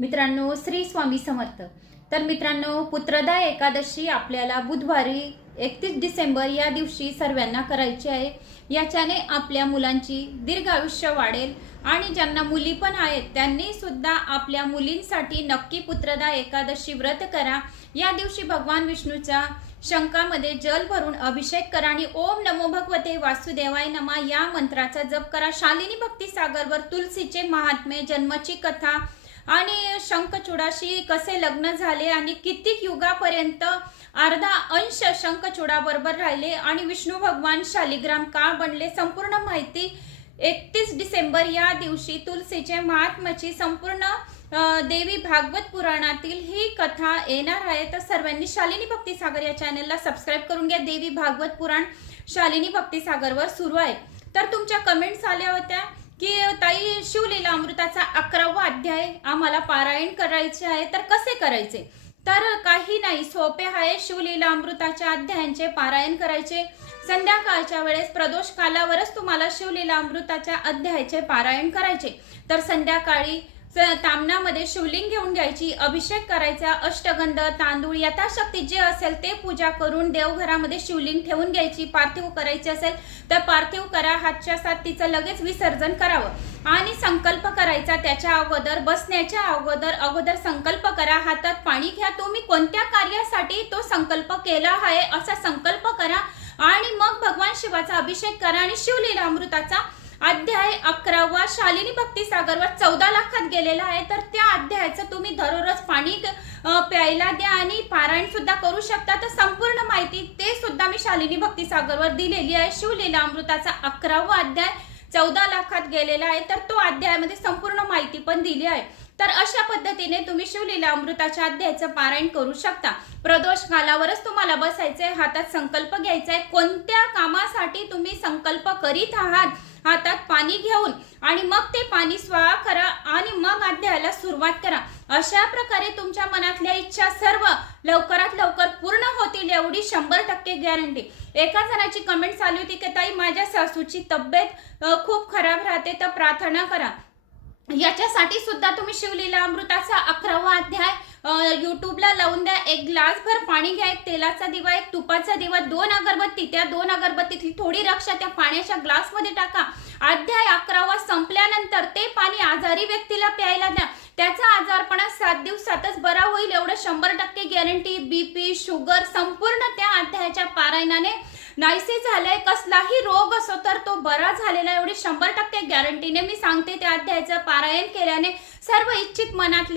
मित्रांनो, श्री स्वामी समर्थ। तर मित्रांनो, पुत्रदा एकादशी आपल्याला बुधवारी 31 डिसेंबर या दिवशी सर्वांना करायची आहे। याच्याने आपल्या मुलांची दीर्घ आयुष्य वाढेल आणि ज्यांना मुली पण आहेत त्यांनी सुद्धा आपल्या मुलींसाठी नक्की पुत्रदा एकादशी व्रत करा। या दिवशी भगवान विष्णूच्या शंखामध्ये जल भरून अभिषेक करा आणि ओम नमो भगवते वासुदेवाय नमः या मंत्राचा जप करा। शालिनी भक्ती सागरवर तुलसीचे महात्म्य, जन्माची कथा आणि शंखचूडाशी कसे लग्न झाले आणि कित्येक युगापर्यंत अर्धा अंश शंखचूडाबरोबर राहिले आणि विष्णू भगवान शालिग्राम का बनले, संपूर्ण माहिती 31 डिसेंबर या दिवशी तुलसीचे महात्म्याची संपूर्ण देवी भागवत पुराणातील ही कथा येणार आहे। तर सर्वांनी शालिनी भक्ती सागर या चॅनलला सबस्क्राइब करून घ्या। देवी भागवत पुराण शालिनी भक्ती सागरवर सुरू आहे। तर तुमच्या कमेंट्स आल्या होत्या की ताई शिवलीला अमृताचा 11वा अध्याय आम्हाला पारायण करायचे आहे, तर कसे करायचे? तर काही नाही, सोपे आहे। शिवलीला अमृताच्या अध्यायांचे पारायण करायचे। संध्याकाळच्या वेळेस प्रदोष कालावरच तुम्हाला शिवलीला अमृताच्या अध्यायाचे पारायण करायचे। तर संध्याकाळी तामणामध्ये शिवलिंग घेऊन घ्यायची, अभिषेक करायचा, अष्टगंध, तांदूळ यथाशक्ती जे असेल ते पूजा करून देवघरामध्ये शिवलिंग ठेवून घ्यायची। पार्थिव करायचे असेल तर पार्थिव करा, हातच्या साथ तिचं लगेच विसर्जन करावं आणि संकल्प करायचा। त्याच्या अगोदर बसण्याच्या अगोदर संकल्प करा, हातात पाणी घ्या। तुम्ही कोणत्या कार्यासाठी तो संकल्प केला आहे असा संकल्प करा आणि मग भगवान शिवाचा अभिषेक करा आणि शिवलीला अमृताचा अध्याय 11वा शालिनी भक्ती सागरवर 14 लाखात गेलेला आहे। तर त्या अध्यायाचं तुम्ही दररोज पाणी प्यायला द्या आणि पारायण सुद्धा करू शकता। तर संपूर्ण माहिती ते सुद्धा मी शालिनी भक्ती सागरवर दिलेली आहे। शिवलीला अमृताचा 11वा अध्याय 14 लाखात गेलेला आहे, तर तो अध्यायामध्ये संपूर्ण माहिती पण दिली आहे। तर अशा पद्धतीने तुम्ही शिवलीला अमृताच्या अध्यायाचं पारायण करू शकता। प्रदोष कालावरच तुम्हाला बसायचंय, हातात संकल्प घ्यायचा आहे। कोणत्या कामासाठी तुम्ही संकल्प करीत आहात हातात पाणी घेऊन आणि मग ते पाणी स्वाहा करा आणि मग अध्यायाला सुरुवात करा। अशा प्रकारे तुमच्या मनातल्या इच्छा सर्व लवकरात लवकर पूर्ण होतील एवढी 100% गॅरंटी। एका जणाची कमेंट आली होती की ताई माझ्या सासूची तब्येत खूप खराब राहते, तर प्रार्थना करा। याच्यासाठी सुद्धा तुम्ही शिवलीला अमृताचा 11वा अध्याय यूट्यूबला लावून द्या। एक ग्लासभर पाणी घ्या, एक तेलाचा दिवा, एक तुपाचा दिवा, 2 अगरबत्ती, त्या 2 अगरबत्तीतली थोडी रक्षा त्या पाण्याच्या ग्लासमध्ये टाका। अध्याय 11वा संपल्यानंतर ते पाणी आजारी व्यक्तीला प्यायला द्या। त्याचा आजारपणा 7 दिवसातच बरा होईल एवढं 100% गॅरंटी। बीपी, शुगर संपूर्ण त्या अध्यायाच्या पारायणाने नाहीसे झालंय। कसलाही रोग असो तर तो बरा झालेला एवढी 100% गॅरंटीने मी सांगते। त्या अध्यायाचं पारायण केल्याने सर्व इच्छित मनातले